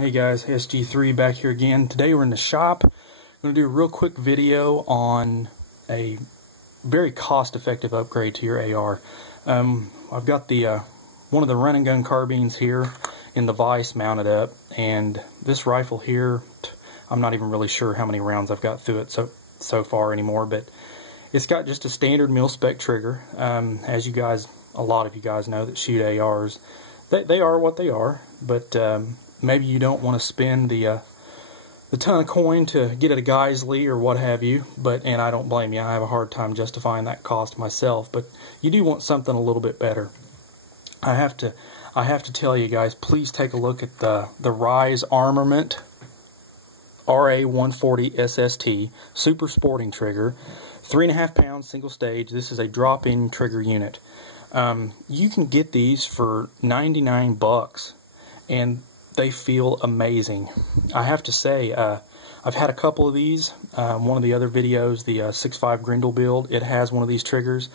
Hey guys, SG3 back here again. Today we're in the shop. I'm going to do a real quick video on a very cost-effective upgrade to your AR. I've got the one of the run and gun carbines here in the vise mounted up, and this rifle here, I'm not even really sure how many rounds I've got through it so far anymore, but it's got just a standard mil-spec trigger. As you guys, a lot of you guys know that shoot ARs, they are what they are, but maybe you don't want to spend the ton of coin to get a Geisley or what have you, and I don't blame you. I have a hard time justifying that cost myself, but you do want something a little bit better. I have to tell you guys, please take a look at the Rise Armament RA-140 SST Super Sporting Trigger, 3.5 pound single stage. This is a drop-in trigger unit. You can get these for 99 bucks, and they feel amazing. I have to say, I've had a couple of these. One of the other videos, the 6.5 Grindle build, it has one of these triggers,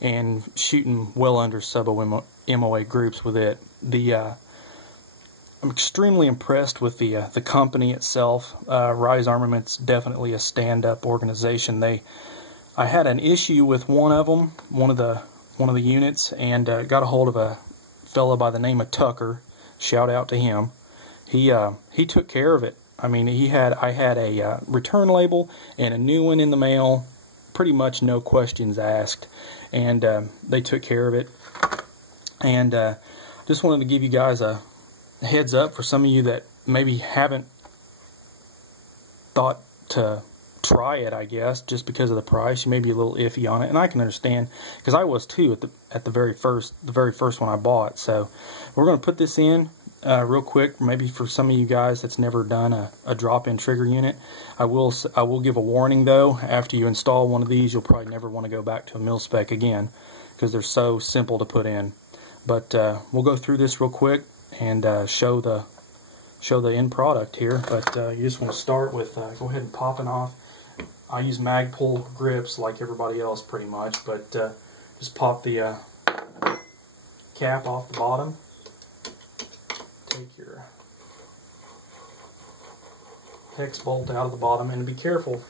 and shooting well under sub-MOA groups with it. I'm extremely impressed with the company itself. Rise Armament's definitely a stand-up organization. I had an issue with one of them, one of the units, and got a hold of a fella by the name of Tucker. Shout out to him. He took care of it. I mean, I had a return label and a new one in the mail, pretty much no questions asked, and they took care of it. And just wanted to give you guys a heads up for some of you that maybe haven't thought to try it, I guess, just because of the price. You may be a little iffy on it, and I can understand, because I was too at the very first one I bought. So we're going to put this in real quick, maybe for some of you guys that's never done a drop-in trigger unit. I will give a warning though. After you install one of these, you'll probably never want to go back to a mil-spec again, because they're so simple to put in. But we'll go through this real quick and show the end product here. But you just want to start with go ahead and popping off. I use Magpul grips like everybody else pretty much, but just pop the cap off the bottom. Take your hex bolt out of the bottom, and be careful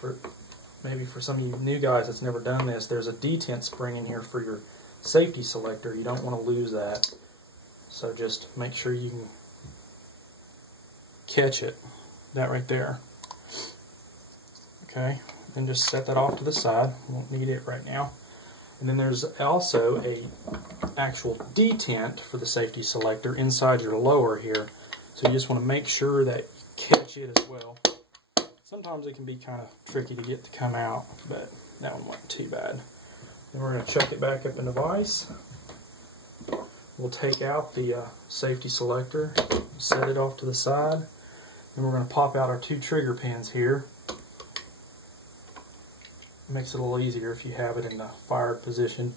maybe for some of you new guys that's never done this, there's a detent spring in here for your safety selector. You don't want to lose that, so just make sure you can catch it, that right there. Okay, then just set that off to the side. Won't need it right now. And then there's also a actual detent for the safety selector inside your lower here, so you just want to make sure that you catch it as well. Sometimes it can be kind of tricky to get to come out, but that one wasn't too bad. Then we're going to chuck it back up in the vise. We'll take out the safety selector, set it off to the side, and we're going to pop out our 2 trigger pins here. It makes it a little easier if you have it in the fired position.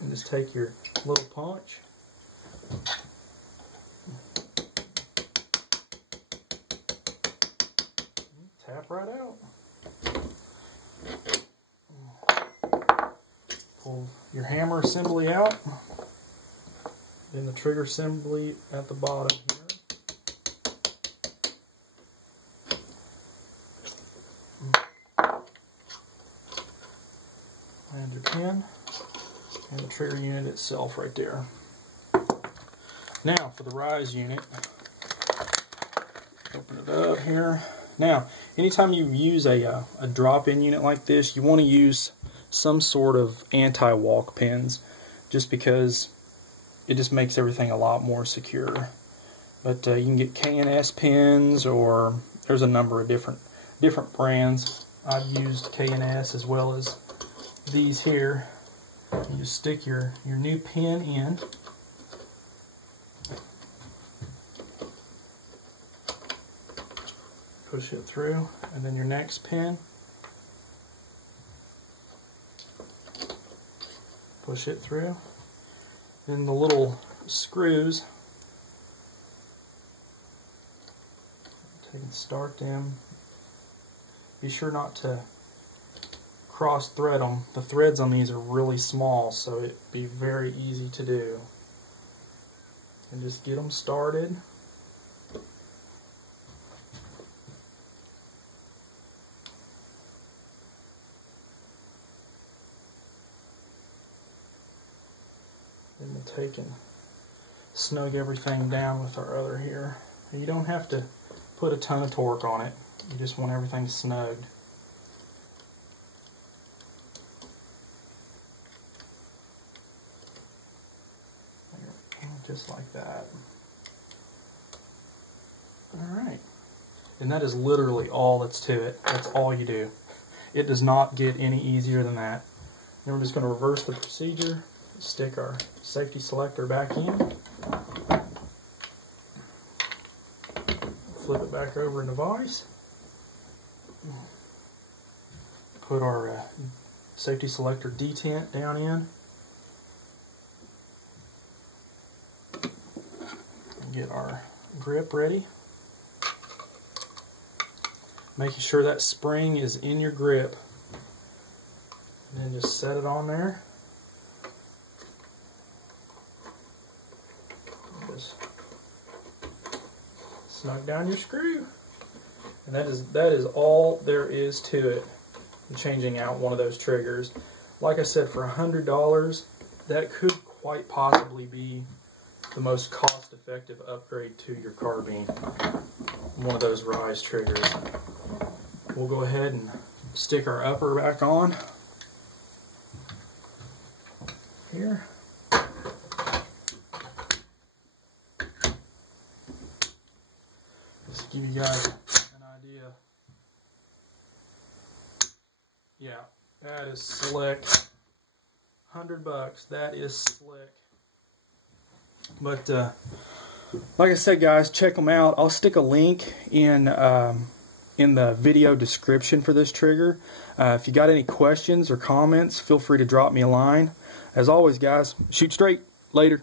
And just take your little punch, tap right out. Pull your hammer assembly out, then the trigger assembly at the bottom here. And your pin, and the trigger unit itself right there. Now for the Rise unit, open it up here. Now, anytime you use a drop-in unit like this, you want to use some sort of anti-walk pins, just because it just makes everything a lot more secure. But you can get K&S pins, or there's a number of different brands. I've used K&S as well as these here. You just stick your new pin in, push it through, and then your next pin, push it through. Then the little screws, take and start them. Be sure not to cross thread them. The threads on these are really small, so it'd be very easy to do. And just get them started. take and snug everything down with our other here. You don't have to put a ton of torque on it. You just want everything snugged. Just like that. Alright. And that is literally all that's to it. That's all you do. It does not get any easier than that. Then we're just going to reverse the procedure, stick our safety selector back in, flip it back over in the vise, put our safety selector detent down in, get our grip ready, making sure that spring is in your grip, and then just set it on there. Just snug down your screw, and that is all there is to it. I'm changing out one of those triggers. Like I said, for $100, that could quite possibly be the most cost-effective upgrade to your carbine. One of those Rise triggers. We'll go ahead and stick our upper back on here. Just to give you guys an idea. Yeah, that is slick. $100, that is slick. But like I said, guys, check them out. I'll stick a link in the video description for this trigger. If you got any questions or comments, feel free to drop me a line. As always, guys, shoot straight. Later.